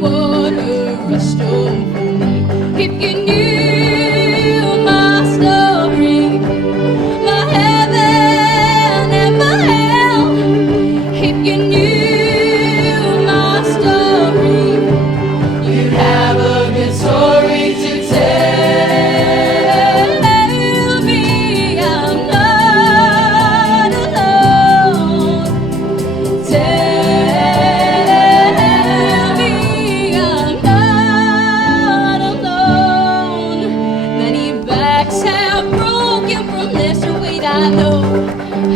water rushed over me. If you knew my story, my heaven and my hell, if you knew my story, you'd have a good story to tell. Me, I'm not alone. Tell me I'm not alone. Many backs have broken from lesser weight, I know.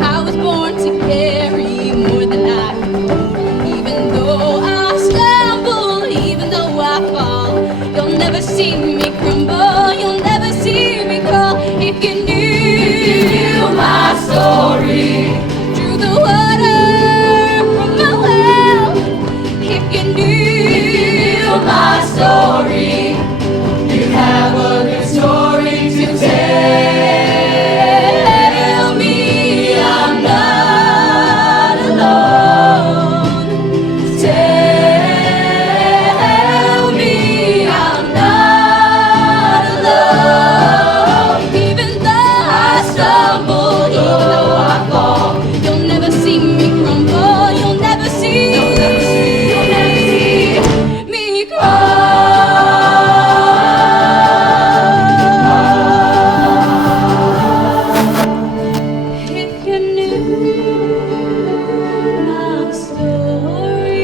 I was born to carry more than I can hold. Even though I stumble, even though I fall, you'll never see me crumble, you'll never see me crawl. If you knew my story, drew the water from my well. If you knew my story, you'd have a good story to tell me I'm not alone. Tell me I'm not alone. Even though I stumble, even though I fall, you'll never see me crumble, you'll never see me cry. If you knew my story.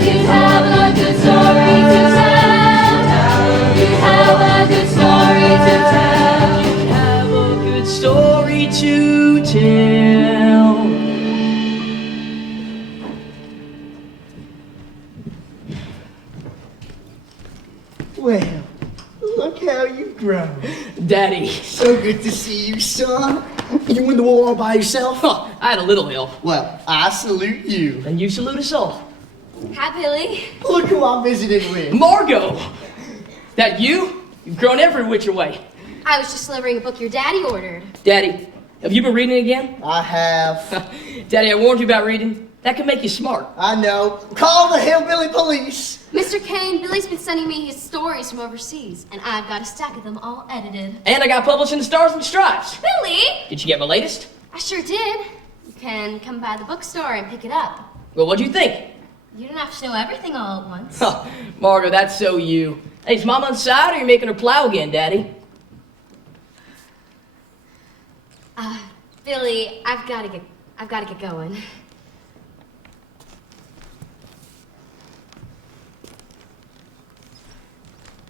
You have a good story to tell. You have a good story to tell. Have a good story to tell. Well, look how you've grown. Daddy. So good to see you, son. You win the war all by yourself? Huh, I had a little help. Well, I salute you. And you salute us all. Hi, Billy. Look who I'm visiting with. Margo! That you? You've grown every which way. I was just delivering a book your daddy ordered. Daddy, have you been reading again? I have. Daddy, I warned you about reading. That can make you smart. I know. Call the hillbilly police. Mr. Kane, Billy's been sending me his stories from overseas, and I've got a stack of them all edited. And I got published in the Stars and Stripes. Billy! Did you get my latest? I sure did. You can come by the bookstore and pick it up. Well, what'd you think? You don't have to know everything all at once. Huh, Margo, that's so you. Hey, is Mama inside or are you making her plow again, Daddy? Billy, I've got to get going.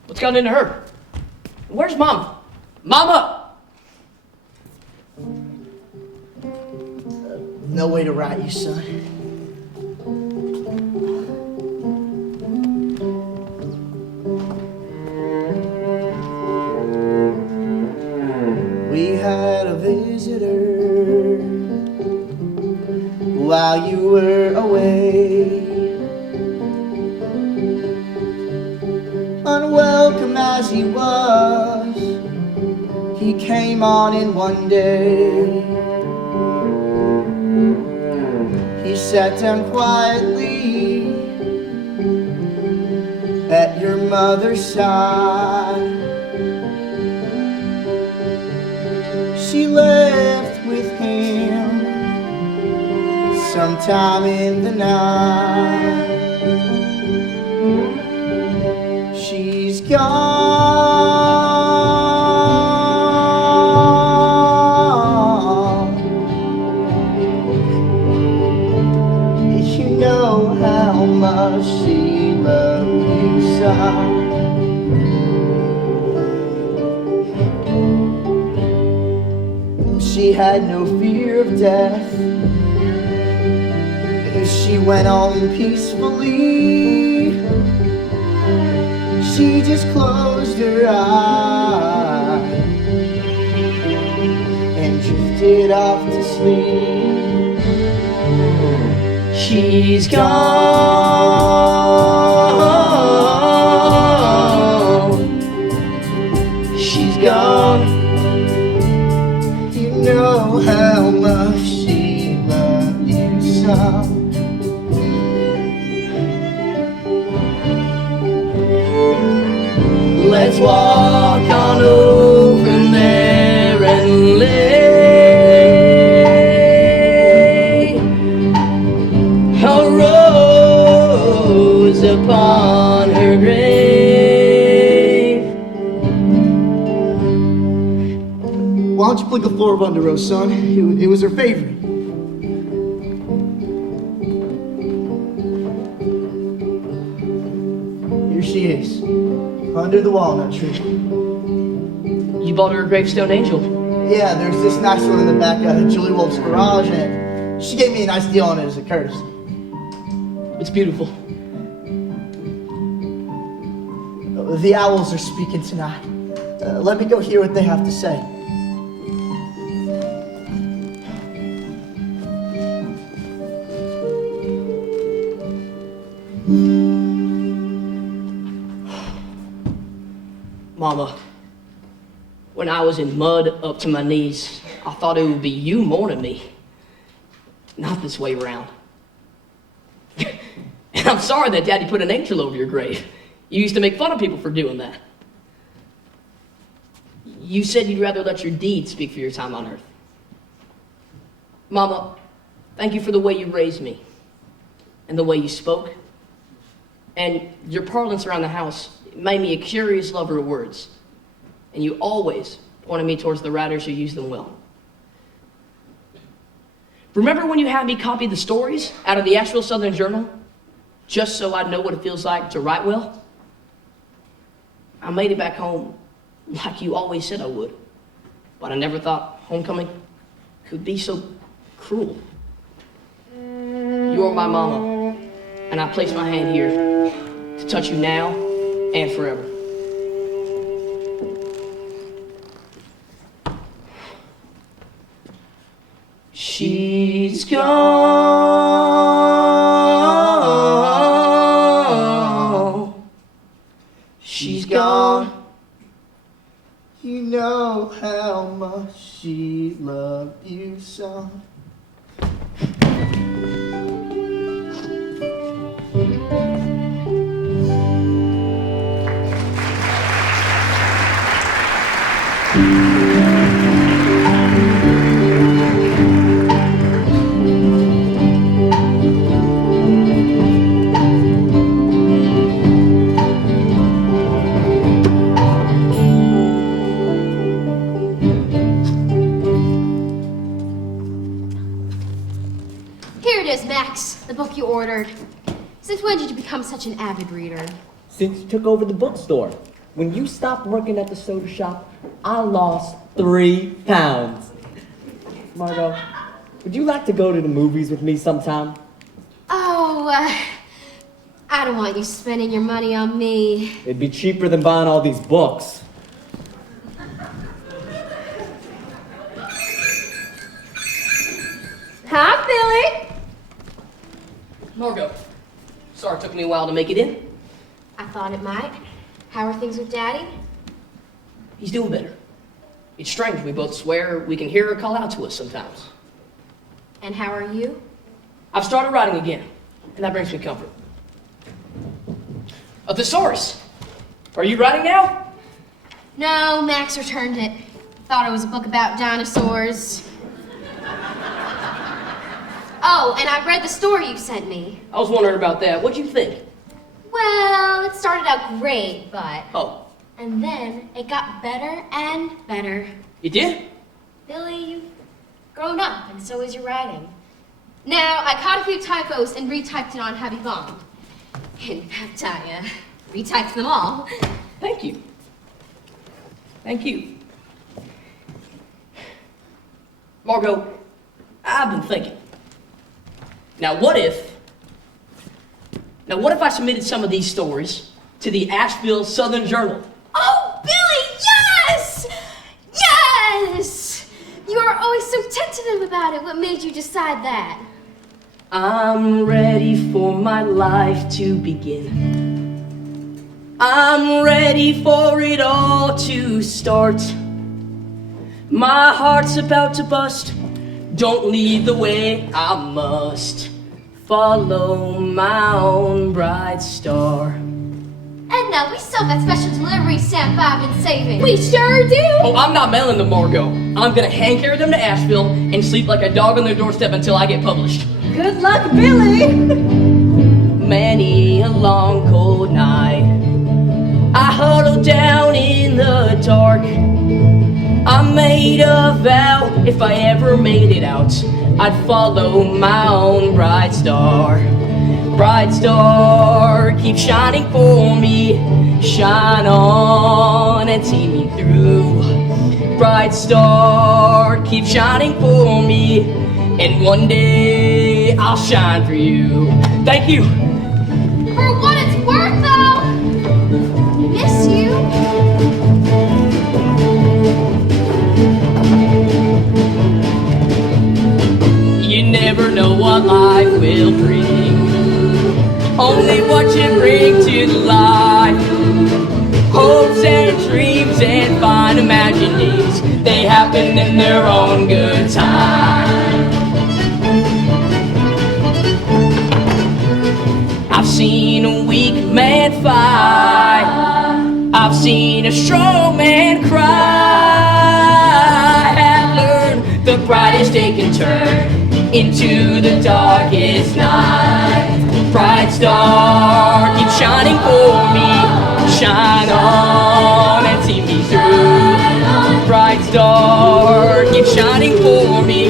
What's gotten into her? Where's Mama? Mama! No way to write you, son. We had a visitor while you were away. Unwelcome as he was, he came on in one day. He sat down quietly at your mother's side. She left with him sometime in the night. She's gone. You know how much she loved you, son. She had no fear of death. She went on peacefully. She just closed her eyes and drifted drifted off to sleep. She's gone. She's gone. You know how much she loved you so. Let's walk on over there and lay a rose upon her grave. Why don't you put the floor under Rose, son? It was her favorite. Here she is. Under the walnut tree. You bought her a gravestone angel. Yeah, there's this nice one in the back of Julie Wolf's garage, and she gave me a nice deal on it as a courtesy. It's beautiful. The owls are speaking tonight. Let me go hear what they have to say. Mama, when I was in mud up to my knees, I thought it would be you mourning me. Not this way around. And I'm sorry that Daddy put an angel over your grave. You used to make fun of people for doing that. You said you'd rather let your deeds speak for your time on earth. Mama, thank you for the way you raised me and the way you spoke. And your parlance around the house made me a curious lover of words. And you always pointed me towards the writers who use them well. Remember when you had me copy the stories out of the Asheville Southern Journal? Just so I'd know what it feels like to write well? I made it back home like you always said I would. But I never thought homecoming could be so cruel. You're my mama, and I place my hand here to touch you now and forever. She's gone. She's gone. You know how much she loved you so. The book you ordered. Since when did you become such an avid reader? Since you took over the bookstore. When you stopped working at the soda shop, I lost 3 pounds. Margo, would you like to go to the movies with me sometime? Oh, I don't want you spending your money on me. It'd be cheaper than buying all these books. Hi, Billy. Margo, sorry it took me a while to make it in. I thought it might. How are things with Daddy? He's doing better. It's strange, we both swear we can hear her call out to us sometimes. And how are you? I've started writing again, and that brings me comfort. A thesaurus. Are you writing now? No, Max returned it. Thought it was a book about dinosaurs. Oh, and I read the story you sent me. I was wondering about that. What'd you think? Well, it started out great, but... Oh. And then it got better and better. You did? Billy, you've grown up, and so is your writing. Now, I caught a few typos and retyped it on Happy Bond. In fact, I retyped them all. Thank you. Thank you. Margo, I've been thinking. Now what if I submitted some of these stories to the Asheville Southern Journal? Oh, Billy, yes! Yes! You are always so tentative about it. What made you decide that? I'm ready for my life to begin. I'm ready for it all to start. My heart's about to bust. Don't lead the way, I must follow my own bright star. Edna, we still got special delivery stamp I've been saving. We sure do. Oh, I'm not mailing them, Margo. I'm gonna hand carry them to Asheville and sleep like a dog on their doorstep until I get published. Good luck, Billy. Many a long cold night, I huddled down in the dark. I made a vow, if I ever made it out, I'd follow my own bright star. Bright star, keep shining for me. Shine on and see me through. Bright star, keep shining for me. And one day I'll shine for you. Thank you. For what it's worth, though. Miss you. You never know what life will bring. Only what you bring to life. Hopes and dreams and fine imaginings, they happen in their own good time. I've seen a weak man fight. I've seen a strong man cry. Have learned the brightest day can turn into the darkest night. Bright star, keep shining for me. Shine on and see me through. Bright star, keep shining for me.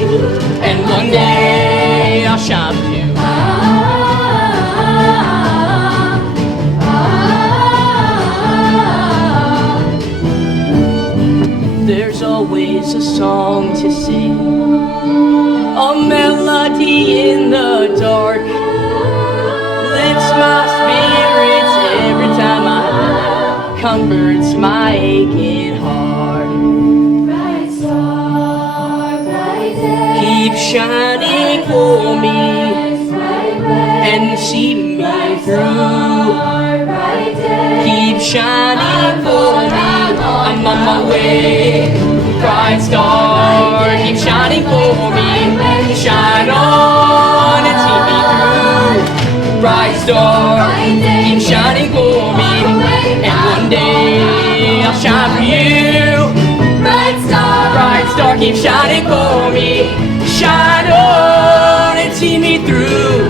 And one day I'll shine for you. There's always a song to sing, a melody in the dark. Lifts my spirits every time I comforts my aching heart. Bright star, bright day. Keep shining for me and see me through. Keep shining for me, I'm on my way. Bright star, keep shining for me. Shine on and see me through. Bright star, keep shining for me. And one day I'll shine for you. Bright star, keep shining for me. Shine on and see me through.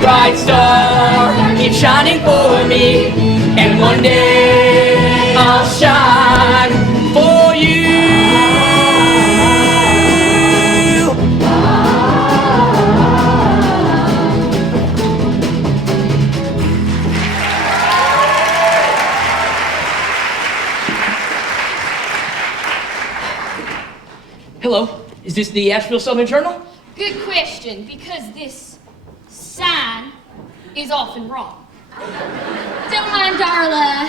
Bright star, keep shining for me. And one day I'll shine for you. Hello, is this the Asheville Southern Journal? Good question, because this sign is often wrong. Don't mind Darla.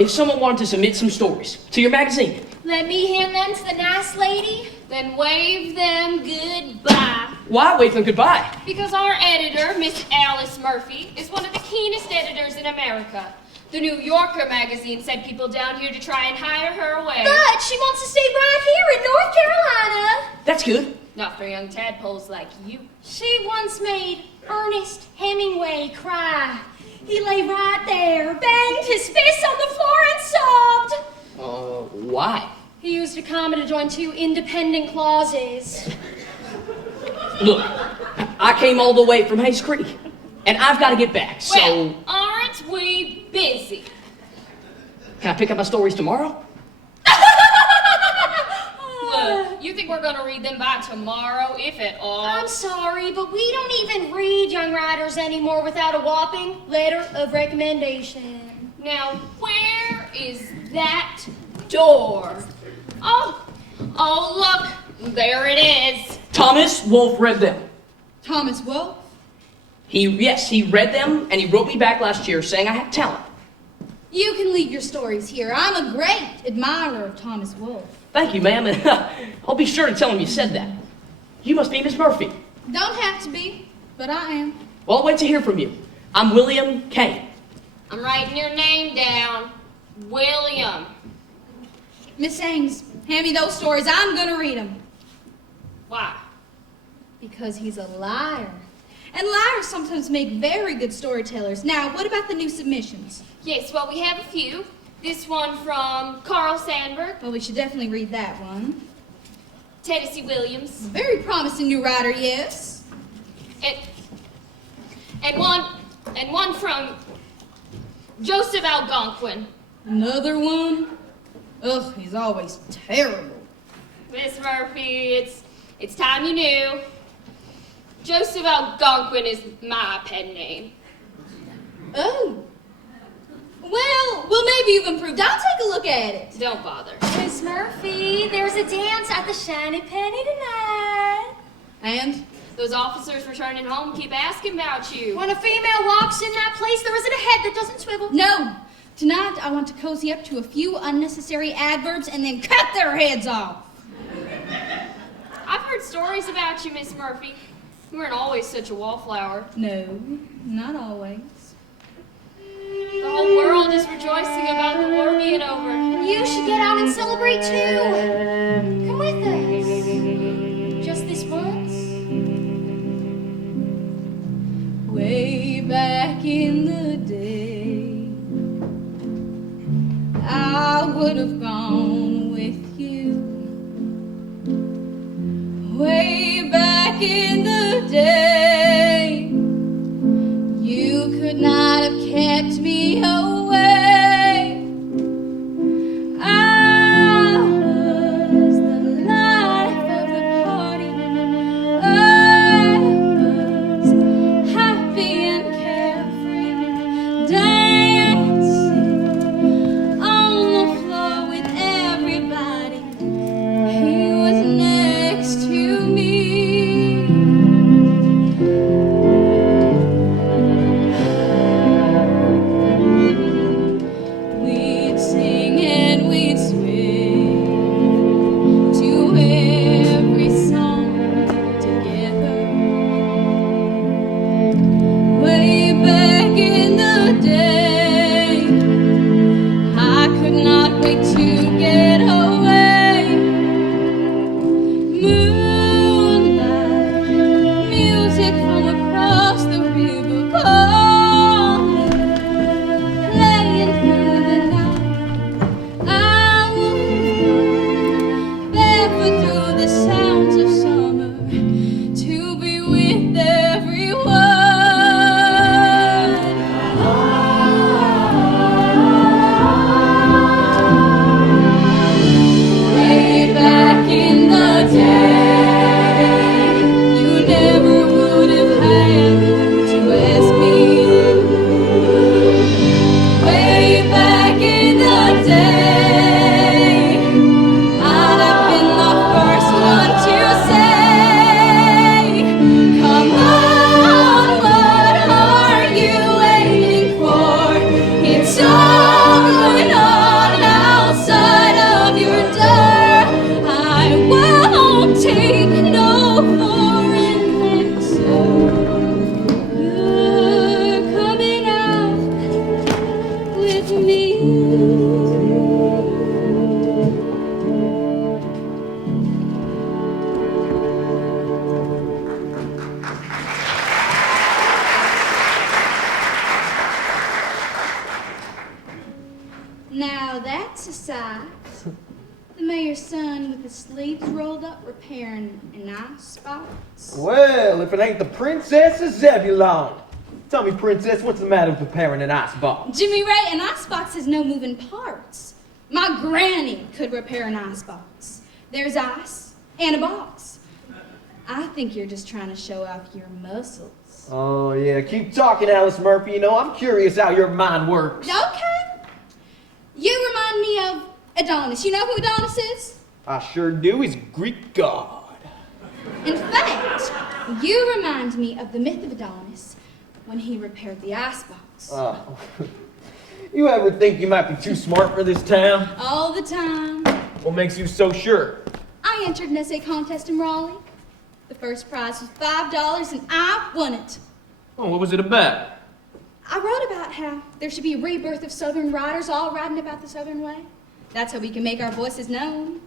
If someone wanted to submit some stories to your magazine, Let me hand them to the nice lady, then wave them goodbye. why wave them goodbye? Because our editor, Miss Alice Murphy, is one of the keenest editors in America. The New Yorker magazine sent people down here to try and hire her away. But she wants to stay right here in North Carolina. That's good. Not for young tadpoles like you. She once made Ernest Hemingway cry. He lay right there, banged his fist on the floor and sobbed. Why? He used a comma to join two independent clauses. Look, I came all the way from Hayes Creek, and I've got to get back, so... Well, aren't we busy? Can I pick up my stories tomorrow? Look, you think we're gonna read them by tomorrow, if at all? I'm sorry, but we don't even read young writers anymore without a whopping letter of recommendation. Now, where is that door? Oh, look, there it is. Thomas Wolfe read them. Thomas Wolfe? He read them, and he wrote me back last year saying I had talent. You can leave your stories here. I'm a great admirer of Thomas Wolfe. Thank you, ma'am, and I'll be sure to tell him you said that. You must be Miss Murphy. Don't have to be, but I am. Well, I'll wait to hear from you. I'm William Kane. I'm writing your name down. William. Miss Ames, hand me those stories. I'm gonna read them. Why? Because he's a liar. And liars sometimes make very good storytellers. Now, what about the new submissions? Yes, well, we have a few. This one from Carl Sandberg, Well, we should definitely read that one. Tennessee Williams, Very promising new writer, yes. and one from Joseph Algonquin. Another one? Ugh, he's always terrible. Miss Murphy, it's time you knew. Joseph Algonquin is my pen name. Oh. Well, maybe you've improved. I'll take a look at it. Don't bother. Miss Murphy, there's a dance at the Shiny Penny tonight. And? Those officers returning home keep asking about you. When a female walks in that place, there isn't a head that doesn't swivel. No. Tonight, I want to cozy up to a few unnecessary adverbs and then cut their heads off. I've heard stories about you, Miss Murphy. You weren't always such a wallflower. No, not always. The whole world is rejoicing about the war being over. And you should get out and celebrate too. Come with us. Just this once. Way back in the day, I would have gone with you. Way back in the day, you could not have kept me away. I was the life of the party. I was happy and carefree, dancing on the floor with everybody. He was next to me. We'd sing and we'd swing to every song together. Way back in the day, I could not wait to get away. Moonlight, music from across the river calling, playing through the night. I walk barefoot through the sounds of summer to be with everyone. Way back in the day, you never would have had to ask me. Way back in the day, I'd have been the first one to say, come on, what are you waiting for? It's all going on outside of your door. I won't take no for an answer. You're coming out with me. Now that's a sight. The mayor's son with his sleeves rolled up repairing an eye spots. Well, if it ain't the Princess of Zebulon. Tell me, Princess, what's the matter with preparing an icebox? Jimmy Ray, an icebox has no moving parts. My granny could repair an icebox. There's ice and a box. I think you're just trying to show off your muscles. Oh, yeah, keep talking, Alice Murphy. You know, I'm curious how your mind works. Okay. You remind me of Adonis. You know who Adonis is? I sure do. He's Greek god. In fact, you remind me of the myth of Adonis when he repaired the icebox. Oh. You ever think you might be too smart for this town? All the time. What makes you so sure? I entered an essay contest in Raleigh. The first prize was $5 and I won it. Oh, what was it about? I wrote about how there should be a rebirth of Southern writers all writing about the Southern way. That's how we can make our voices known.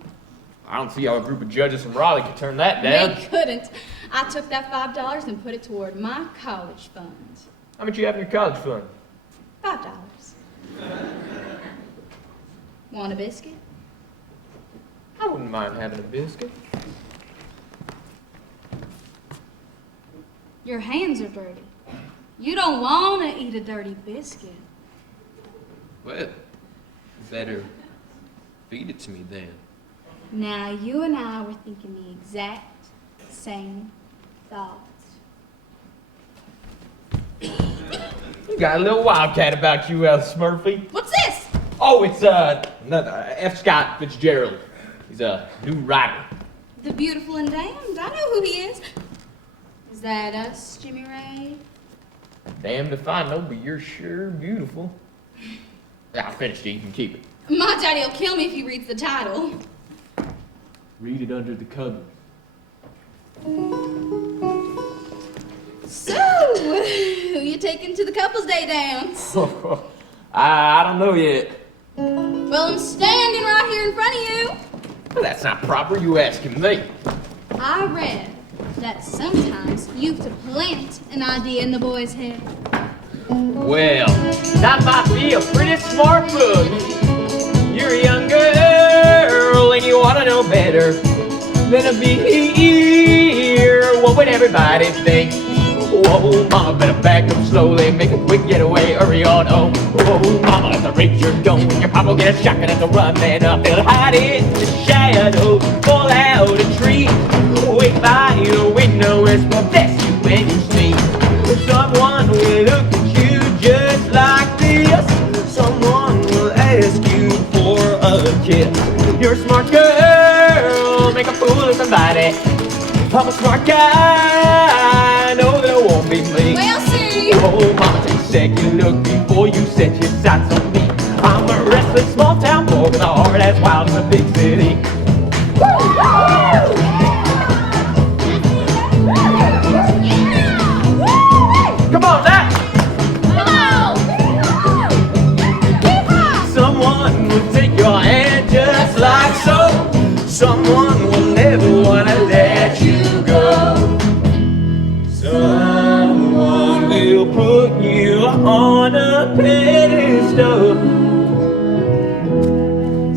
I don't see how a group of judges from Raleigh could turn that down. They couldn't. I took that $5 and put it toward my college fund. How much you have in your college fund? $5. Want a biscuit? I wouldn't mind having a biscuit. Your hands are dirty. You don't want to eat a dirty biscuit. Well, better feed it to me then. Now, you and I were thinking the exact same thoughts. You got a little wildcat about you, Smurfy. What's this? Oh, it's another F. Scott Fitzgerald. He's a new writer. The Beautiful and Damned. I know who he is. Is that us, Jimmy Ray? Damned if I know, but you're sure beautiful. I'll finish it. You can keep it. My daddy will kill me if he reads the title. Read it under the covers. So, who you taking to the couple's day dance? I don't know yet. Well, I'm standing right here in front of you. Well, that's not proper. You asking me. I read that sometimes you have to plant an idea in the boy's head. Well, that might be a pretty smart book. You're a young girl and you ought to know better than to be here. What would everybody think? Whoa, mama, better back up slowly, make a quick getaway, hurry on home. Whoa, mama, at the rate you're going, your papa will get a shotgun and go running up. They'll hide in the shadow, pull out a tree, wait by your window as well bless you when you sleep. Someone will look at you just like this. Someone will ask you for a kiss. You're a smart girl, make a fool of somebody. I'm a smart guy, I know there won't be me. Well, see. Oh, mama, take a second look before you set your sights on me. I'm a restless small town boy with a heart as wild as a big city. Come on, now! Someone will take your hand just like so. Someone will never wanna let you go. Someone will put you on a pedestal.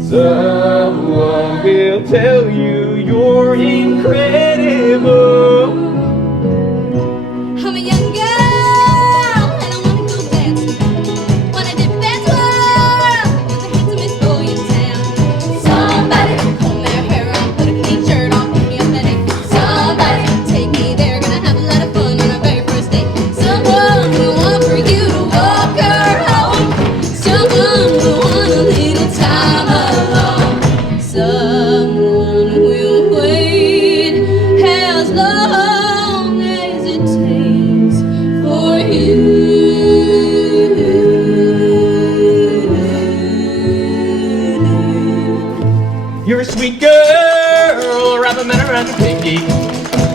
Someone will tell you you're incredible. I'm a young girl and I wanna go dancing. Wanna dip dance world with the handsomest boy in town. Somebody comb their hair on, put a clean shirt on, pick me up at 8. Somebody take me there, gonna have a lot of fun on our very first date. Someone will want for you to walk her home. Someone will want a little time alone. Someone will wait as long as it takes for you. You're a sweet girl, wrap a man around your pinky.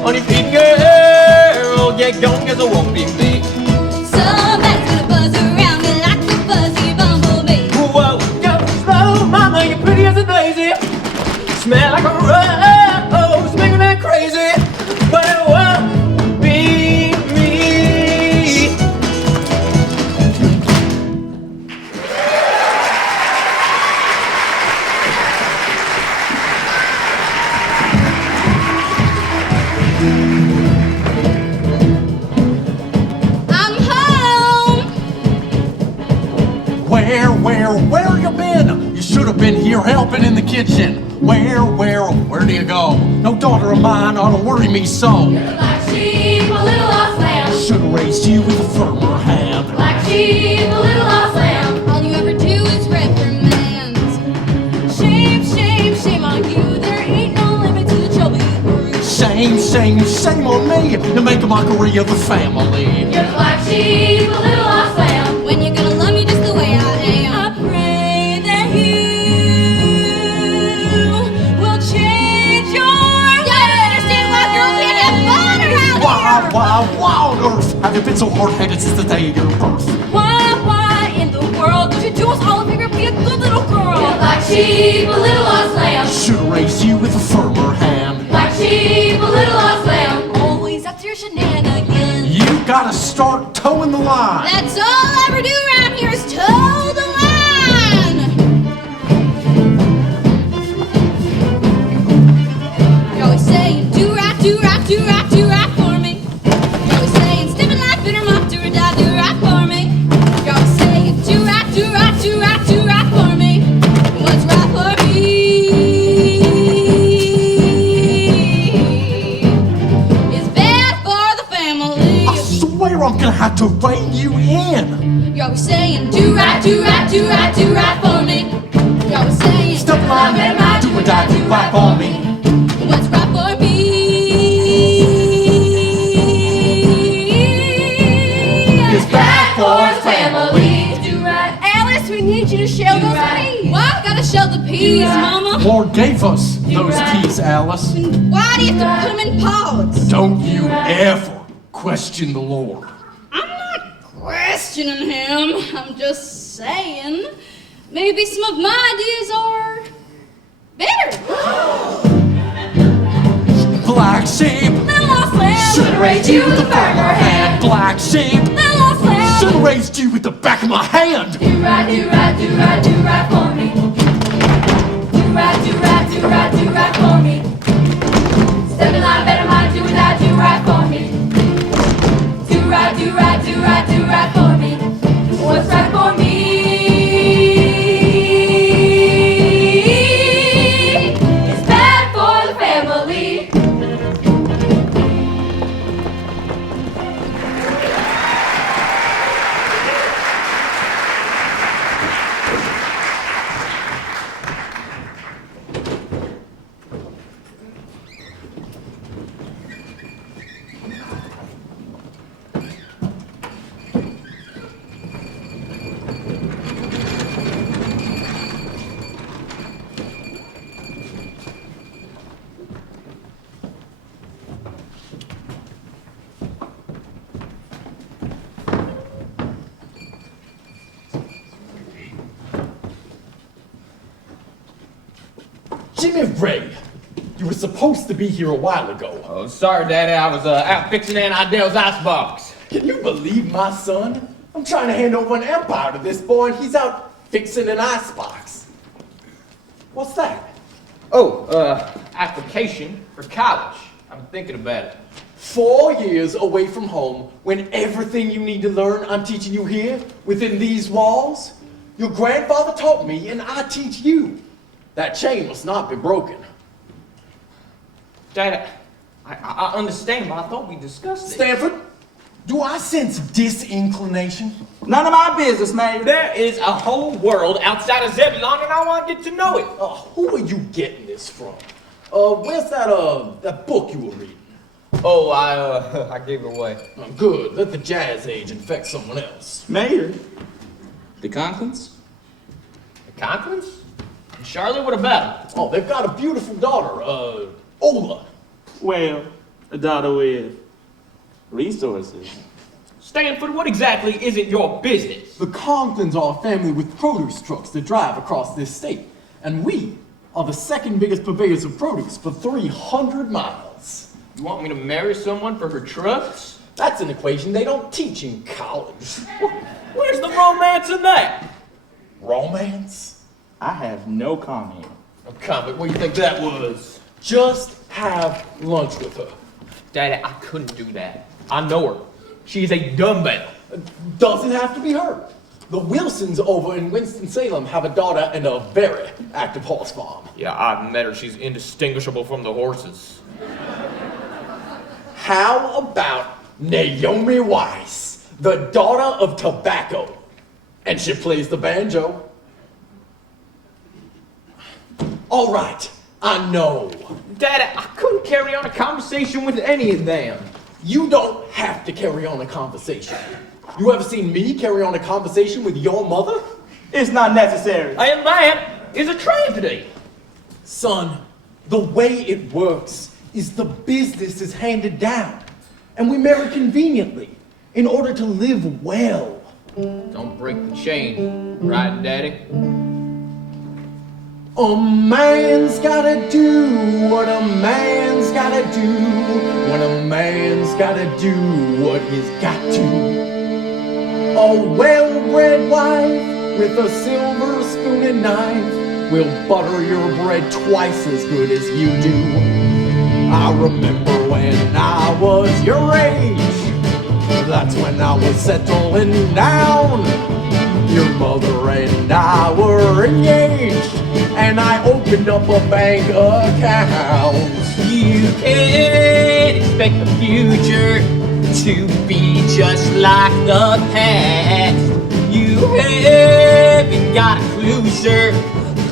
On your feet, girl, get going cause it won't be me. Somebody's gonna buzz around me like a fuzzy bumblebee. Whoa, go slow, mama, you're pretty as a daisy. Smell like a rose, making that crazy. But it won't be me. I'm home. Where you been? You should have been here helping in the kitchen. Where do you go? No daughter of mine ought to worry me so. Black sheep, a little lost lamb. Should have raised you with a firmer hand. Black sheep, a little lost lamb. All you ever do is reprimand. Shame, shame, shame on you. There ain't no limit to the trouble you brew. Shame on me to make a mockery of the family. You're the black sheep, a little lost lamb. When you're gonna love me just the way I am. I pray that you will change your ways. You understand why a girl can't have fun? Why on earth have you been so hard-headed since the day of your birth? Why in the world did you do us all a favor and be a good little girl? Like sheep, a little lost lamb. Should've raised you with a firmer hand. Like sheep, a little lost lamb. Always after your shenanigans. You gotta start towing the line. That's all I ever do around here is toe the line. You're always saying do right, do right, do right, do right for me. You're always saying step in life, bitter mock, do or die, do right for me. You're always saying do right, do right, do right, do right for me. What's right for me is bad for the family. I swear I'm gonna have to rein you in. You're always saying do right, do right, do right, do right for me. You're always saying Step in line, do or die, do right for me. what's right for me It's bad for the family. Do right. Alice, we need you to shell those peas. Why? Gotta shell the peas, Mama. Lord gave us those keys, Alice. Why do you have to put them in pods? Don't you ever question the Lord. I'm not questioning him. I'm just saying maybe some of my ideas are better. Black sheep, Little lost lamb. should've raised you with a firmer hand. Black sheep, Little lost lamb. should've raised you with the back of my hand. Do right, do right, do right, do right for me. Do right, do right, do right, do right for me. Step in line, better mind, do that, do right for me. Do right, do right, do right, do right for me. What's right for me is bad for the family. Jimmy Ray, you were supposed to be here a while ago. Oh, sorry, Daddy. I was out fixing Aunt Adele's icebox. Can you believe my son? I'm trying to hand over an empire to this boy, and he's out fixing an icebox. What's that? Oh, application for college. I'm thinking about it. 4 years away from home, when everything you need to learn I'm teaching you here, within these walls? Your grandfather taught me, and I teach you. That chain must not be broken. Dad, I understand, but I thought we discussed it. Stanford, do I sense disinclination? None of my business, man. There is a whole world outside of Zebulon, and I want to get to know it. Who are you getting this from? Where's that book you were reading? Oh, I gave it away. Good. Let the jazz age infect someone else. Mayor. The Conklins? The Conklins? Charlotte, what about it? Oh, they've got a beautiful daughter, Ola. Well, a daughter with resources. Stanford, what exactly isn't your business? The Conklins are a family with produce trucks that drive across this state. And we are the second biggest purveyors of produce for 300 miles. You want me to marry someone for her trucks? That's an equation they don't teach in college. Where's the romance in that? Romance? I have no comment. A comment? What do you think that was? Just have lunch with her. Daddy, I couldn't do that. I know her. She is a dumbbell. Doesn't have to be her. The Wilsons over in Winston-Salem have a daughter and a very active horse farm. Yeah, I've met her. She's indistinguishable from the horses. How about Naomi Weiss, the daughter of tobacco? And she plays the banjo. All right, I know. Daddy, I couldn't carry on a conversation with any of them. You don't have to carry on a conversation. You ever seen me carry on a conversation with your mother? It's not necessary. And that is a tragedy. Son, the way it works is the business is handed down. and we marry conveniently in order to live well. Don't break the chain, right, Daddy? A man's gotta do what a man's gotta do when a man's gotta do what he's got to. A well-bred wife with a silver spoon and knife will butter your bread twice as good as you do. I remember when I was your age, that's when I was settling down. Your mother and I were engaged, and I opened up a bank account. You can't expect the future to be just like the past. You haven't got a clue, sir.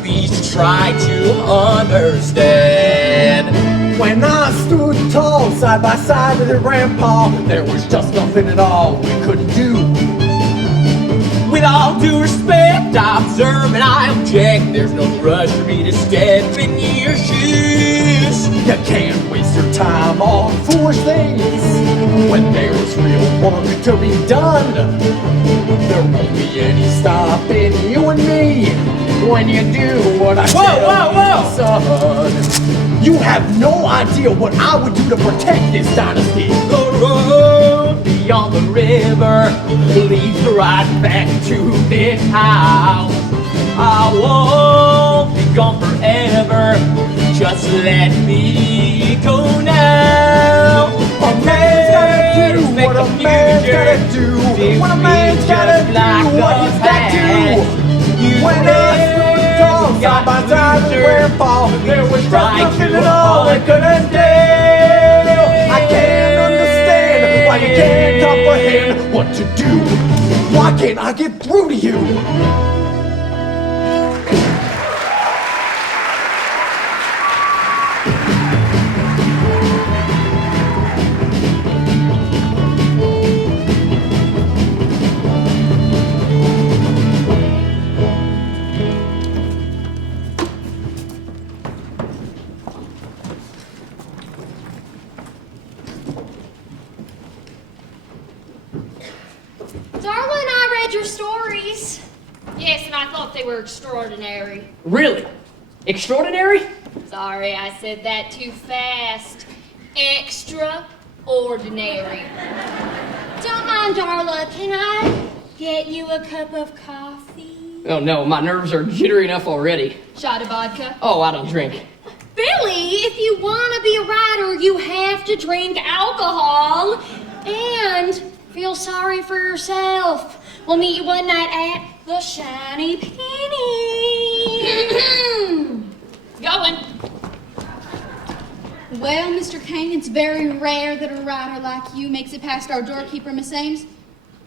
Please try to understand. When I stood tall side by side with your grandpa, there was just nothing at all we couldn't do. With all due respect, I observe and I object. There's no rush for me to step in your shoes. You can't waste your time on foolish things when there's real work to be done. There won't be any stopping you and me when you do what I tell you, son. You have no idea what I would do to protect this dynasty. The road beyond the river leads right back to this house. I won't be gone forever. Just let me go now. A man's gotta do what a man's gotta do. When a man's gotta do what he's got to. When I stood tall side by side with Grandpa, there was just nothing at all I couldn't do. I can't understand why you can't comprehend what to do. Why can't I get through to you? Yes, and I thought they were extraordinary. Really? Extraordinary? Sorry, I said that too fast. Extraordinary. Don't mind, Darla. Can I get you a cup of coffee? Oh no, my nerves are jittery enough already. Shot of vodka? Oh, I don't drink. Billy, if you want to be a writer, you have to drink alcohol and feel sorry for yourself. We'll meet you one night at the Shiny Penny. Going. Well, Mr. Kane, it's very rare that a writer like you makes it past our doorkeeper, Miss Ames.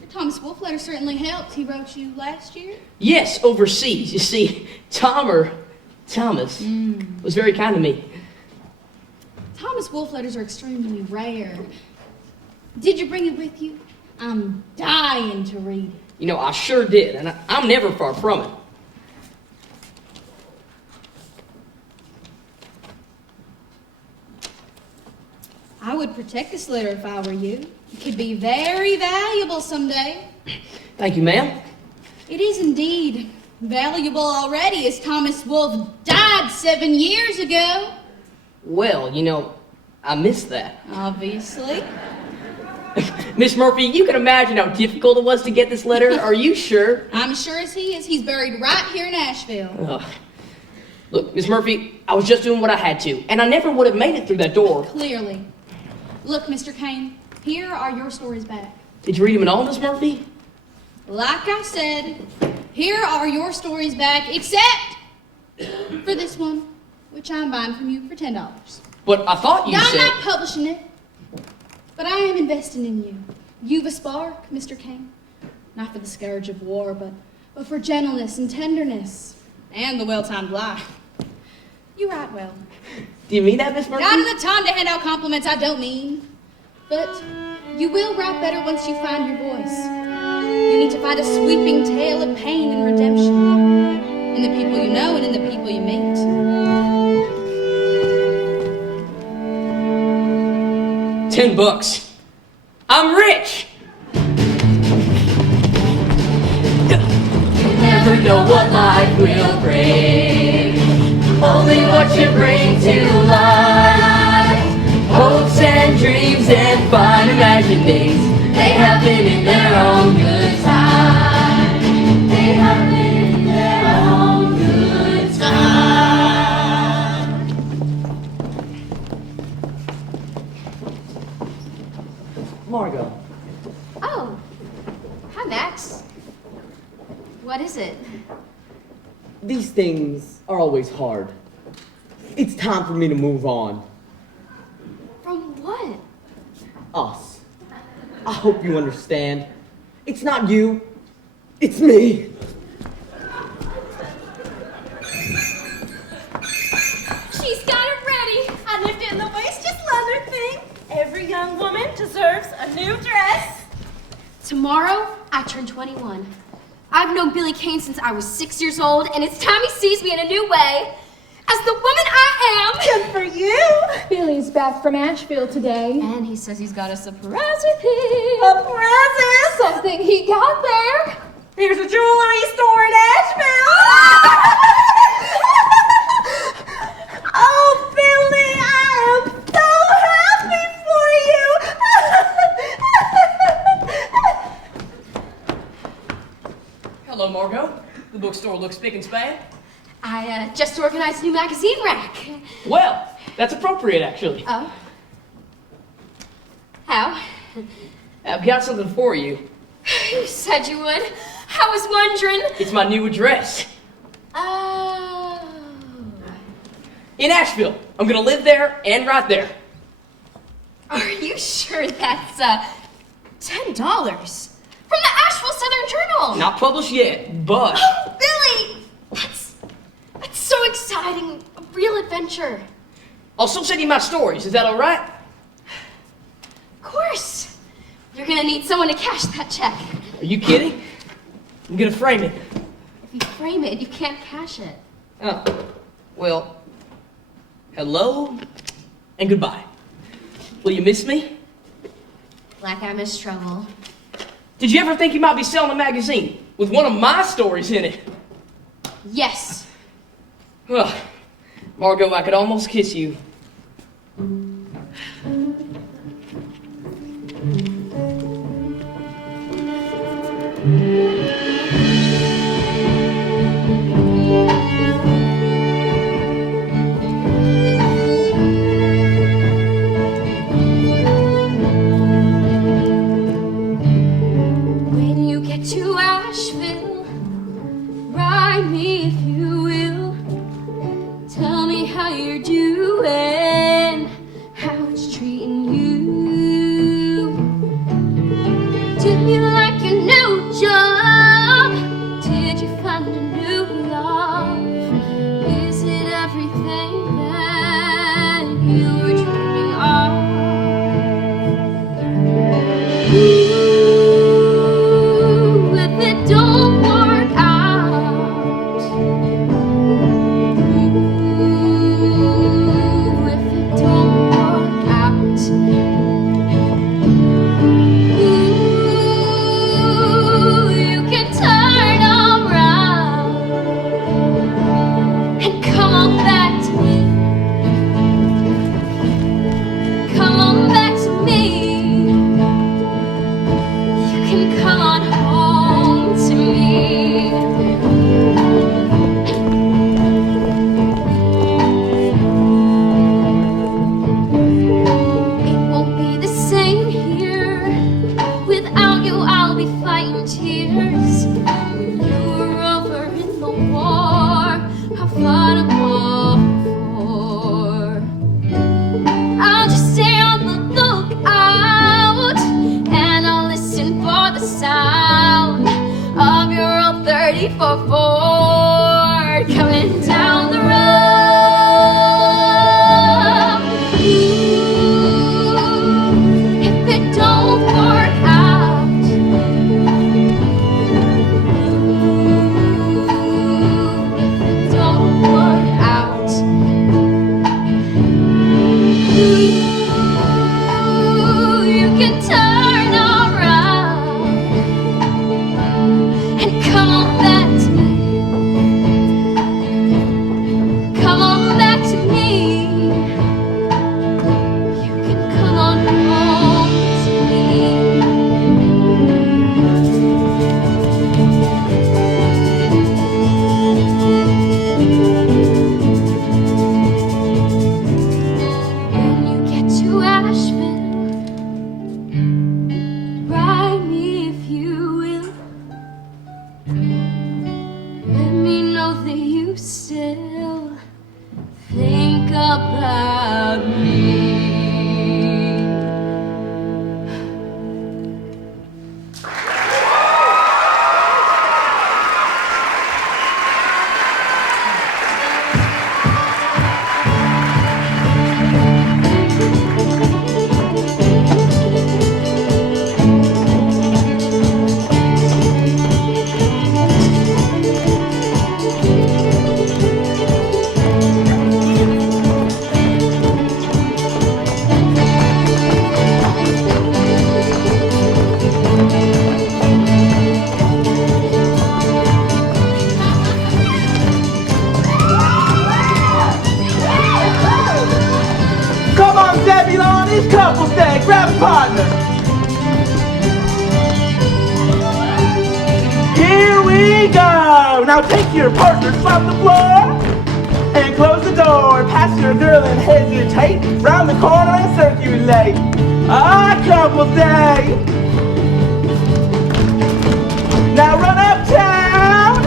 Your Thomas Wolfe letter certainly helped. He wrote you last year. Yes, overseas. You see, Thomas was very kind to me. Thomas Wolfe letters are extremely rare. Did you bring it with you? I'm dying to read it. You know, I sure did, and I'm never far from it. I would protect this letter if I were you. It could be very valuable someday. Thank you, ma'am. It is indeed valuable already, as Thomas Wolfe died 7 years ago. Well, you know, I missed that. Obviously. Miss Murphy, you can imagine how difficult it was to get this letter. Are you sure? I'm sure as he is. He's buried right here in Asheville. Ugh. Look, Miss Murphy, I was just doing what I had to, and I never would have made it through that door. Clearly. Look, Mr. Kane, here are your stories back. Did you read them at all, Miss Murphy? Like I said, here are your stories back, except for this one, which I'm buying from you for $10. But I thought you I'm said... not publishing it, but I am investing in you. You've a spark, Mr. Kane. Not for the scourge of war, but for gentleness and tenderness, and the well-timed lie. You write well. Do you mean that, Miss Murphy? Not in the time to hand out compliments, I don't mean. But you will write better once you find your voice. You need to find a sweeping tale of pain and redemption in the people you know and in the people you meet. $10. rich. Never know what life will bring, only what you bring to life. Hopes and dreams and fine imaginings, they happen in their own good time. They happen in their own good time. Margo, Oh, hi, Max. What is it? these things are always hard. It's time for me to move on. From what? Us. I hope you understand. It's not you. It's me. She's got it ready. I nipped it in the waist, just leather thing. Every young woman deserves a new dress. Tomorrow, I turn 21. I've known Billy Kane since I was 6 years old, and it's time he sees me in a new way. As the woman I am. Good for you. Billy's back from Asheville today. And he says he's got a surprise with him. A present. Something he got there. Here's a jewelry store in Asheville. Oh, Billy, I am so happy for you. Hello, Margo. The bookstore looks spick and span. I just organized a new magazine rack. Well, that's appropriate, actually. Oh? How? I've got something for you. You said you would. I was wondering. It's my new address. Oh. In Asheville. I'm gonna live there and right there. Are you sure that's $10 from the Asheville Southern Journal? Not published yet, but... Oh, Billy! That's so exciting. A real adventure. I'll still send you my stories. Is that all right? Of course. You're gonna need someone to cash that check. Are you kidding? I'm gonna frame it. If you frame it, you can't cash it. Oh, well, hello and goodbye. Will you miss me? Like I miss trouble. Did you ever think you might be selling a magazine with one of my stories in it? Yes. Ugh, Margo, I could almost kiss you. When you get to Asheville, write me if you will. Tell me how you're doing, how it's treating you. Did you like your new job? Did you find a new love? Is it everything that you were dreaming of? Ooh, if it don't work out. Ooh, if it don't work out. Ooh, you can turn around and come on back to me. Come on back to me. You can come on home to me. It won't be the same here. Without you, I'll be fighting tears. When you were over in the war, I fought a war before. I'll just stay on the lookout, and I'll listen for the sound of your old 34 Ford coming down the road. Ooh, if it don't work out. Ooh, if it don't work out. Ooh, you can turn around Now take your partner from the floor and close the door. Pass your girl and hesitate. Round the corner and circulate. A couple days. Now run uptown.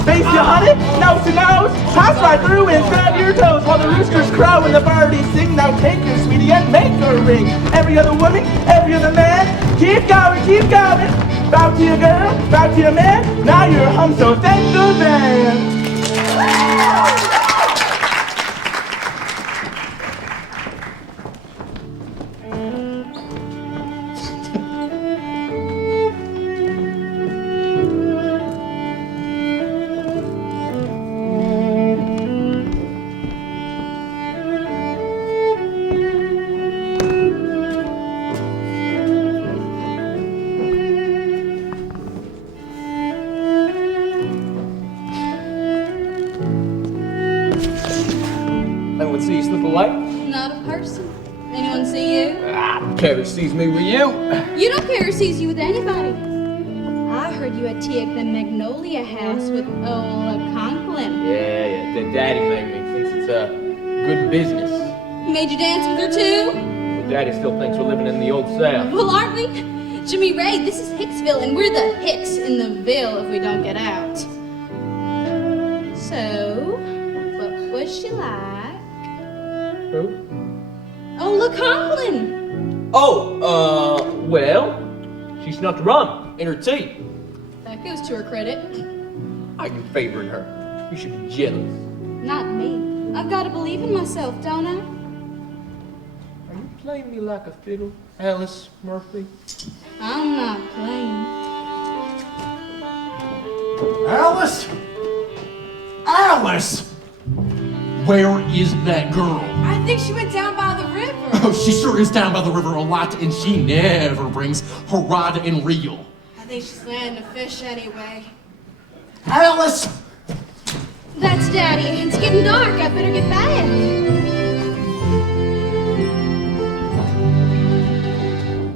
Face your honey, nose to nose. Pass right through and grab your toes while the roosters crow and the birdies sing. Now take your sweetie and make her ring. Every other woman, every other man. Keep going, keep going. Bow to your girl, bow to your man. Now you're home, so thank the band. Kady sees me with you. You don't care who sees you with anybody. I heard you had tea at the Magnolia House with old Conklin. Yeah. The daddy made me. Thinks it's a good business. Made you dance with her too? Well, Daddy still thinks we're living in the old South. Well, aren't we? Jimmy Ray, this is Hicksville, and we're the Hicks in the Ville if we don't get out. So, what was she like? Who? Oh, look, Conklin. Well, she snuck rum in her tea. That goes to her credit. I'm favoring her. You should be jealous. Not me. I've got to believe in myself, don't I? Are you playing me like a fiddle, Alice Murphy? I'm not playing. Alice? Alice! Where is that girl? I think she went down by the river. Oh, she sure is down by the river a lot, and she never brings her rod and reel. I think she's landing a fish anyway. Alice! That's Daddy. It's getting dark. I better get back.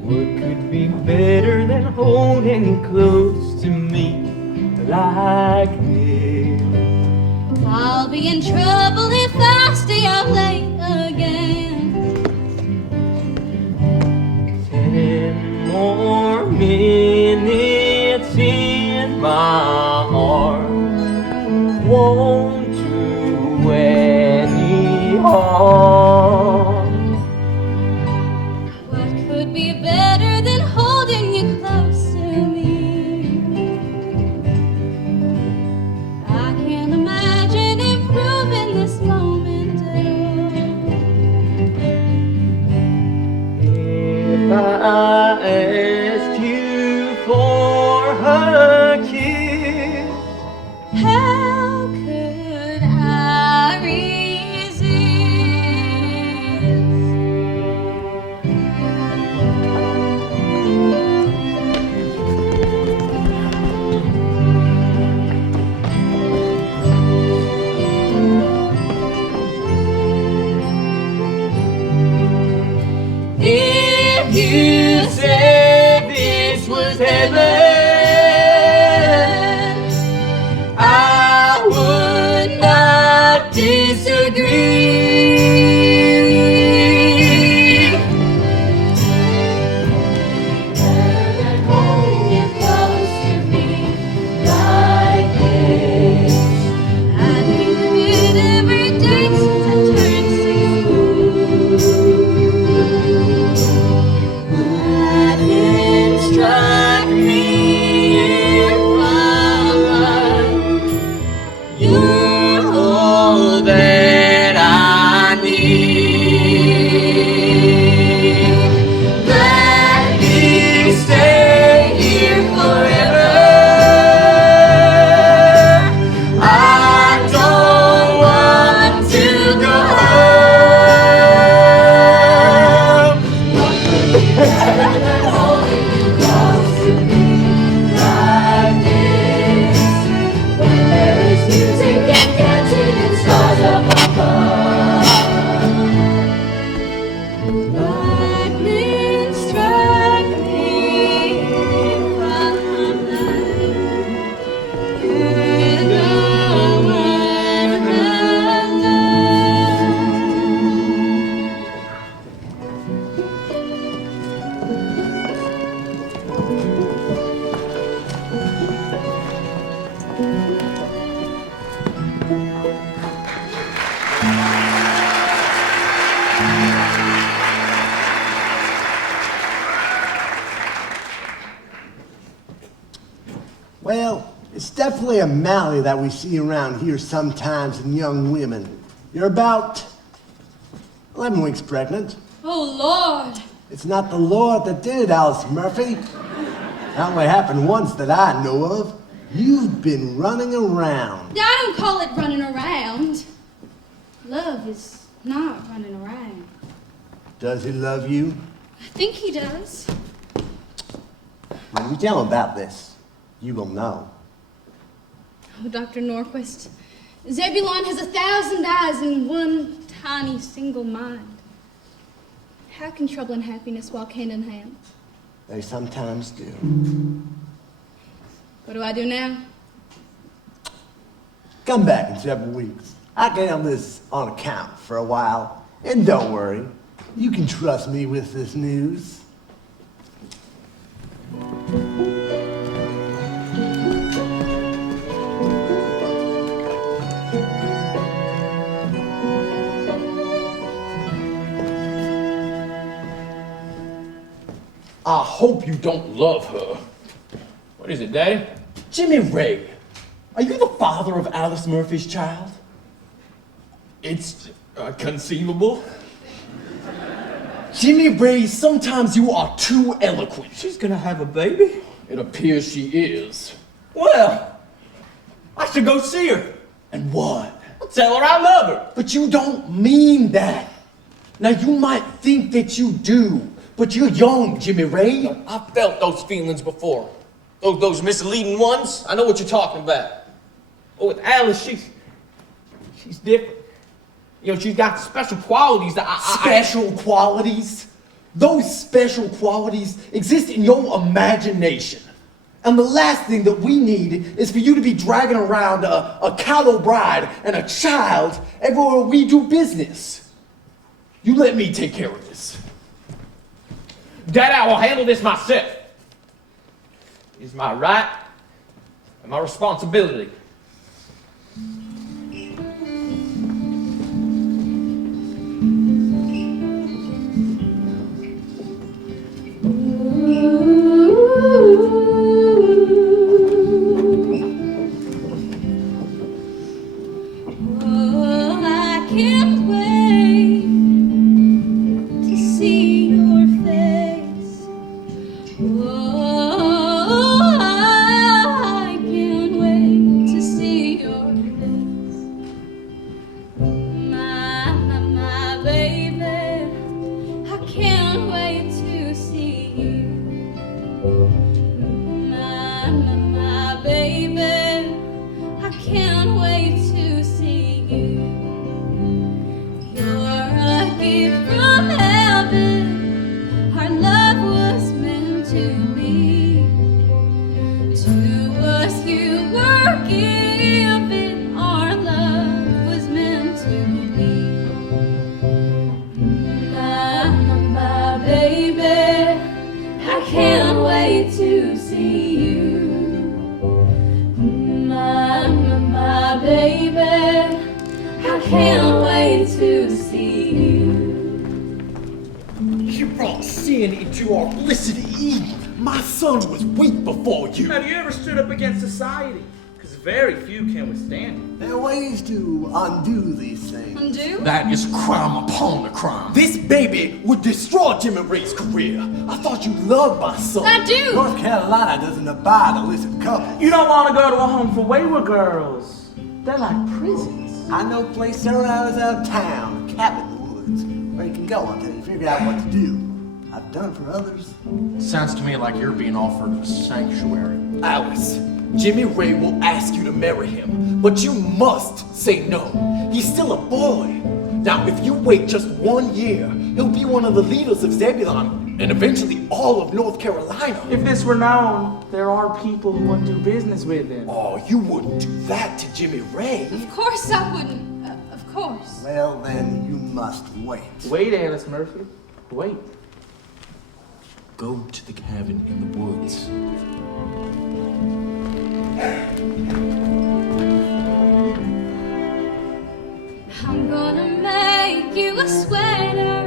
What could be better than holding you close to me like this? I'll be in trouble if I stay out late again. 10 more minutes in my arms won't do any harm. What could be better than holding you close to me? I can't imagine improving this moment at all. If I asked you Well, it's definitely a malady that we see around here sometimes in young women. You're about 11 weeks pregnant. Oh, Lord. It's not the Lord that did it, Alice Murphy. That only happened once that I know of. You've been running around. I don't call it running around. Love is not running around. Does he love you? I think he does. When you tell him about this, you will know. Oh, Dr. Norquist, Zebulon has 1,000 eyes in one tiny single mind. How can trouble and happiness walk hand in hand? They sometimes do. What do I do now? Come back in several weeks. I can have this on account for a while. And don't worry, you can trust me with this news. I hope you don't love her. What is it, Daddy? Jimmy Ray, are you the father of Alice Murphy's child? It's conceivable. Jimmy Ray, sometimes you are too eloquent. She's gonna have a baby? It appears she is. Well, I should go see her. And what? I'll tell her I love her. But you don't mean that. Now you might think that you do, but you're young, Jimmy Ray. I've felt those feelings before. Those misleading ones. I know what you're talking about. Oh, with Alice, she's different. You know, she's got special qualities that Special qualities? Those special qualities exist in your imagination. And the last thing that we need is for you to be dragging around a cattle bride and a child everywhere we do business. You let me take care of this. Dad, I will handle this myself. It's my right and my responsibility. Oh, I can't wait to see your face. Oh, I can't wait to see your face. My baby, I can't wait to see you. My baby, I can't wait to see you. You're a gift from heaven. Our love was meant to be. To us you were given. Our love was meant to be. My baby, I can't wait to see you. My baby, I can't wait to see you. You brought sin into our blessed Eve. My son was weak before you. Have you ever stood up against society? Because very few can withstand There are ways to undo these things. Undo? That is crime upon a crime. This baby would destroy Jimmy Ray's career. I thought you loved my son. I do. North Carolina doesn't abide illicit couples. it. You don't want to go to a home for wayward girls. They're like prisons. I know a place several hours out of town, a cabin in the woods, where you can go until you figure out what to do. I've done for others. Sounds to me like you're being offered a sanctuary. Alice, Jimmy Ray will ask you to marry him, but you must say no. He's still a boy. Now, if you wait just 1 year, he'll be one of the leaders of Zebulon and eventually all of North Carolina. If this were known, there are people who would do business with him. Oh, you wouldn't do that to Jimmy Ray. Of course I wouldn't. Of course. Well, then you must wait. Wait, Alice Murphy. Wait. Go to the cabin in the woods. I'm gonna make you a sweater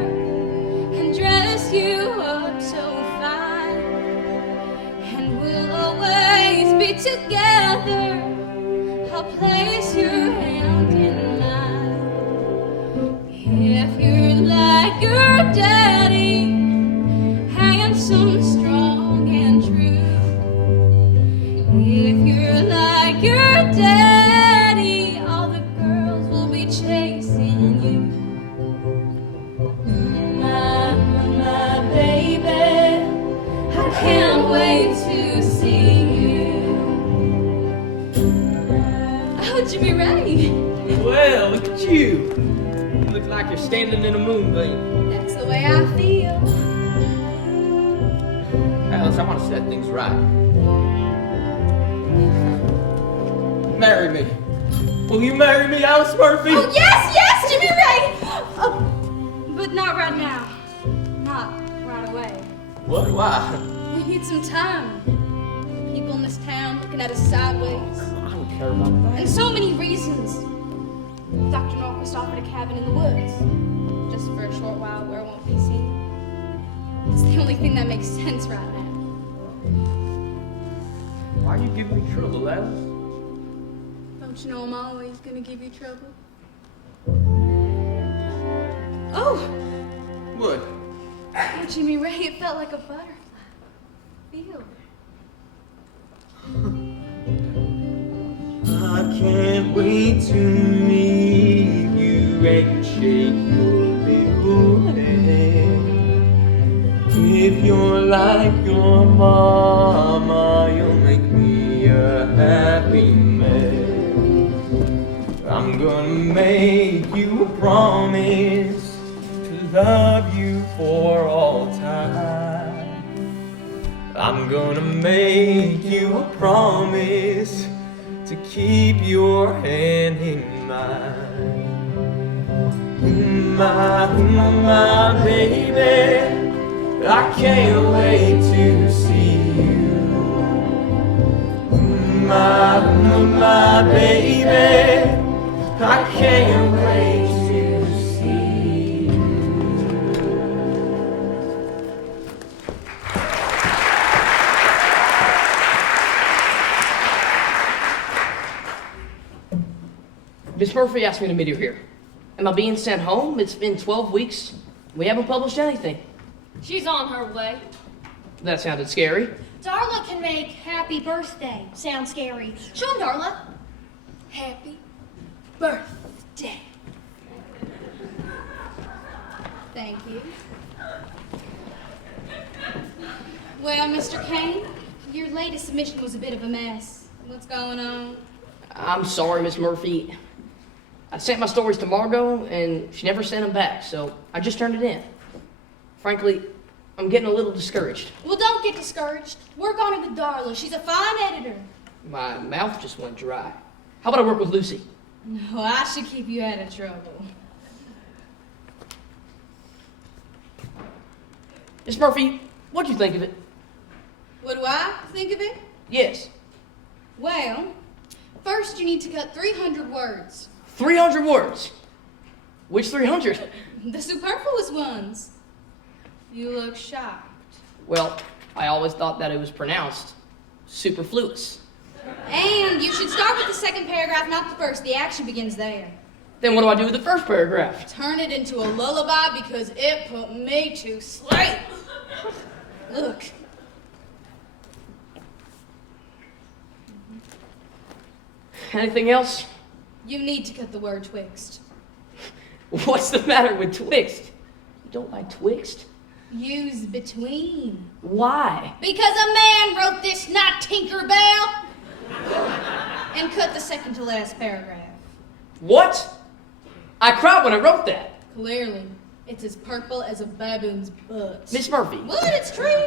and dress you up so fine, and we'll always be together. I'll place your hand in mine. If you're like your daddy, handsome, strong, and true. If you're like your daddy, all the girls will be chasing you. My baby, I can't wait to see you. Oh, Jimmy Ray. Well, look at you. You look like you're standing in a moonbeam. That's the way I feel. Alice, I want to set things right. Marry me. Will you marry me, Alice Murphy? Oh, yes, Jimmy Ray! But not right now. Not right away. What? Why? We need some time. People in this town looking at us sideways. I don't care about that. And so many reasons. Dr. Norquist offered a cabin in the woods. Just for a short while where it won't be seen. It's the only thing that makes sense right now. Why are you giving me trouble, Alice? Don't you know I'm always gonna give you trouble? Oh! What? Oh, Jimmy Ray, it felt like a butterfly. Feel it. I can't wait to meet you and shake your little hand. If you're like your mama, you'll make me a happy man. I'm gonna make you a promise to love you for all time. I'm gonna make you a promise to keep your hand in mine. My baby, I can't wait to see you. My baby, I can't wait to see you. Miss Murphy asked me to meet her here. Am I being sent home? It's been 12 weeks. We haven't published anything. She's on her way. That sounded scary. Darla can make happy birthday sound scary. Show him, Darla. Happy birthday. Thank you. Well, Mr. Kane, your latest submission was a bit of a mess. What's going on? I'm sorry, Miss Murphy. I sent my stories to Margo, and she never sent them back, so I just turned it in. Frankly, I'm getting a little discouraged. Well, don't get discouraged. Work on it with Darla. She's a fine editor. My mouth just went dry. How about I work with Lucy? No, I should keep you out of trouble. Miss Murphy, what'd you think of it? What do I think of it? Yes. Well, first you need to cut 300 words. 300 words. Which 300? The superfluous ones. You look shocked. Well, I always thought that it was pronounced superfluous. And you should start with the second paragraph, not the first. The action begins there. Then what do I do with the first paragraph? Turn it into a lullaby because it put me to sleep. Look. Anything else? You need to cut the word twixt. What's the matter with twixt? You don't like twixt? Use between. Why? Because a man wrote this, not Tinkerbell. And cut the second to last paragraph. What? I cried when I wrote that. Clearly. It's as purple as a baboon's butt. Miss Murphy. What? It's true.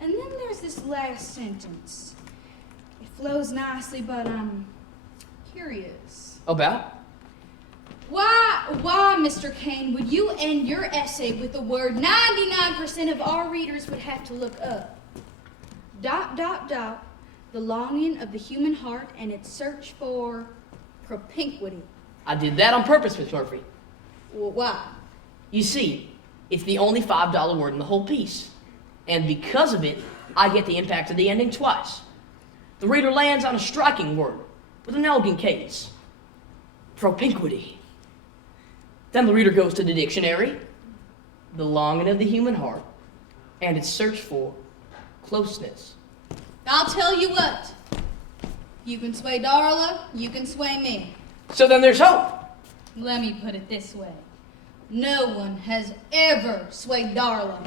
And then there's this last sentence. It flows nicely, but I'm curious. About? Why, Mr. Kane, would you end your essay with a word 99% of our readers would have to look up? ... The longing of the human heart and its search for propinquity. I did that on purpose, Miss Murphy. Well, why? You see, it's the only $5 word in the whole piece. And because of it, I get the impact of the ending twice. the reader lands on a striking word with an elegant cadence. Propinquity. Then the reader goes to the dictionary, the longing of the human heart, and its search for closeness. I'll tell you what. You can sway Darla, you can sway me. So then there's hope. Let me put it this way. No one has ever swayed Darla.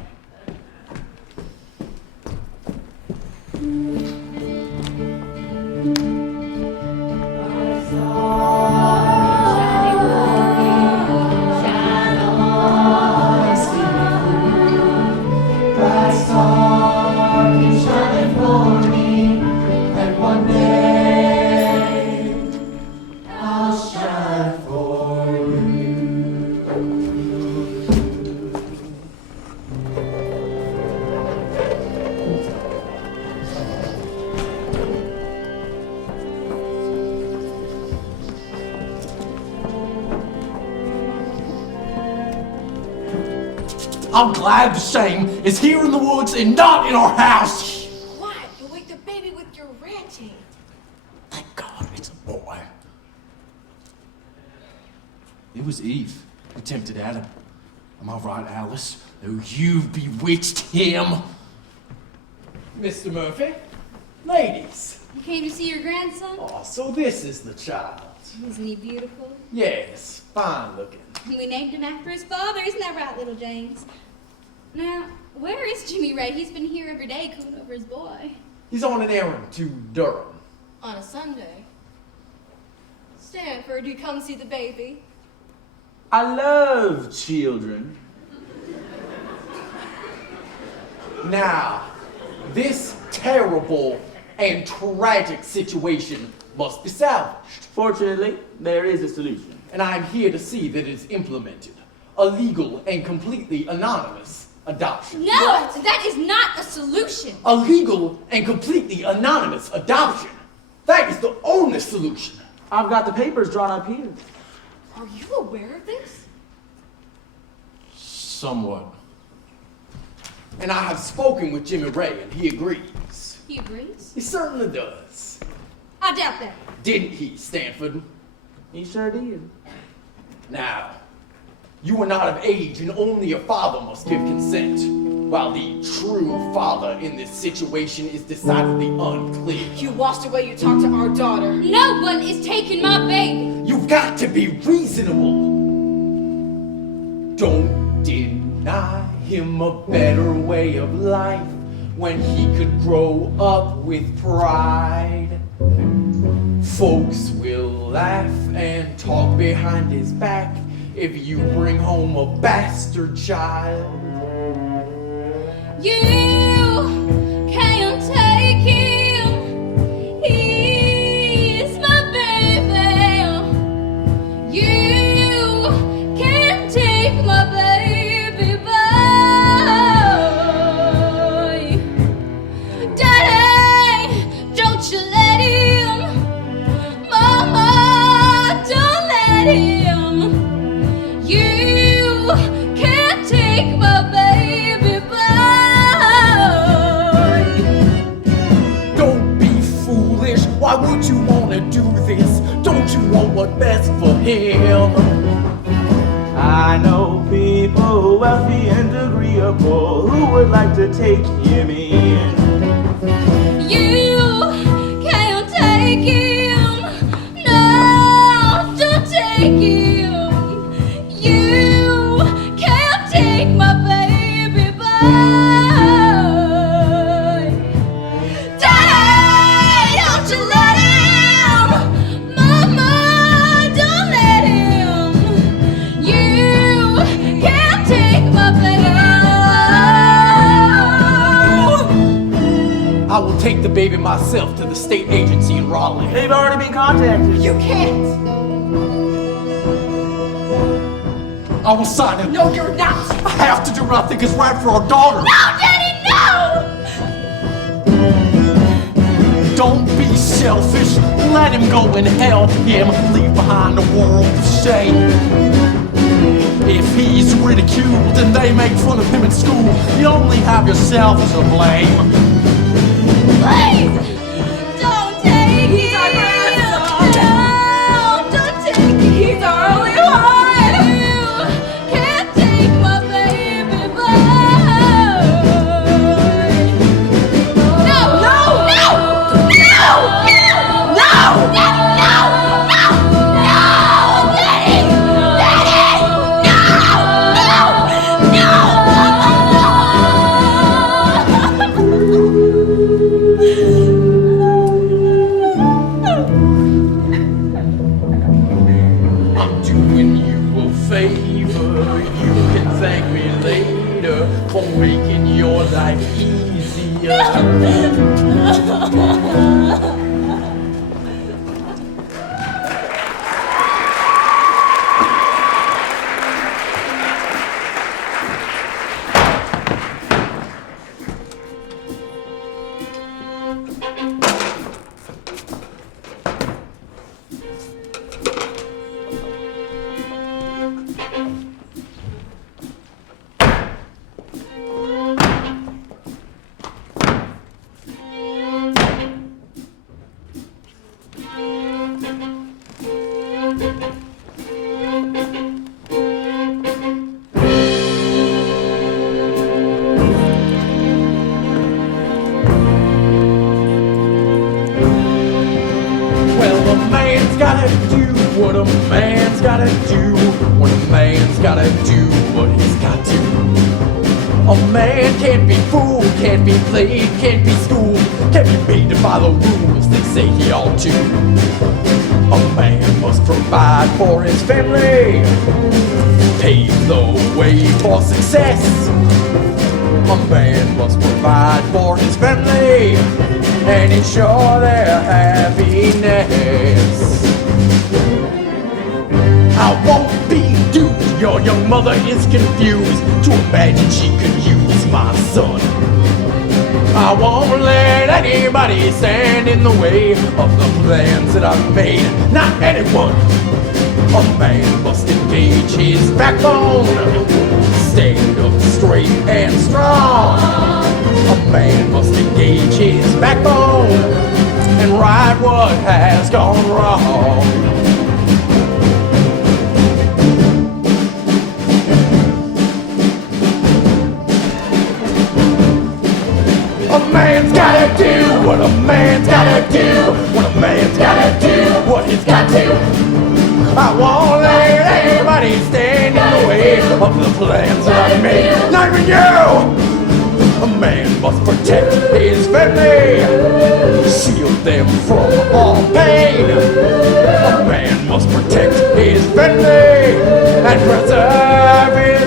I'm glad the shame is here in the woods and not in our house. Quiet, you'll wake the baby with your ranting. Thank God it's a boy. It was Eve who tempted Adam. Am I right, Alice? Oh, you've bewitched him. Mr. Murphy, ladies. You came to see your grandson? Oh, so this is the child. Isn't he beautiful? Yes, fine looking. We named him after his father, isn't that right, little James? Now, where is Jimmy Ray? He's been here every day cooking over his boy. He's on an errand to Durham. On a Sunday. Stanford, you come see the baby. I love children. Now, this terrible and tragic situation must be salvaged. Fortunately, there is a solution. And I'm here to see that it is implemented. A legal and completely anonymous adoption. No, that is not a solution. A legal and completely anonymous adoption. That is the only solution. I've got the papers drawn up here. Are you aware of this? Somewhat. And I have spoken with Jimmy Ray, and he agrees. He agrees? He certainly does. I doubt that. Didn't he, Stanford? He sure did. Now, you are not of age, and only a father must give consent, while the true father in this situation is decidedly unclear. You lost the way you talked to our daughter. No one is taking my baby. You've got to be reasonable. Don't deny him a better way of life when he could grow up with pride. Folks will laugh and talk behind his back if you bring home a bastard child. You can't take him. He's my baby. You can't take my baby boy. Daddy, don't you let him. Mama, don't let him. You can't take my baby boy. Don't be foolish. Why would you want to do this? Don't you want what's best for him? I know people wealthy and agreeable who would like to take him in. You can't take him. No, don't take him. You can't take my baby boy. Daddy, don't you let him. Mama, don't let him. You can't take my baby. I will take the baby myself to the state agency in Raleigh. They've already been contacted. You can't. I will sign it. No, you're not. I have to do what I think is right for our daughter. No, Daddy, no! Don't be selfish. Let him go and help him leave behind a world of shame. If he's ridiculed and they make fun of him in school, you only have yourself to blame. Please, don't What a man's gotta do, what a man's gotta do, what he's got to. A man can't be fooled, can't be played, can't be schooled, can't be made to follow rules they say he ought to. A man must provide for his family, pave the way for success. A man must provide for his family and ensure their happiness. I won't be duped, your young mother is confused to imagine she could use my son. I won't let anybody stand in the way of the plans that I've made, not anyone. A man must engage his backbone, stand up straight and strong. A man must engage his backbone and right what has gone wrong. A man's gotta do what a man's gotta do, what a man's gotta do, what he's got to. I won't let anybody stand in the way of the plans that I made, not even you. A man must protect his family, shield them from all pain. A man must protect his family and preserve his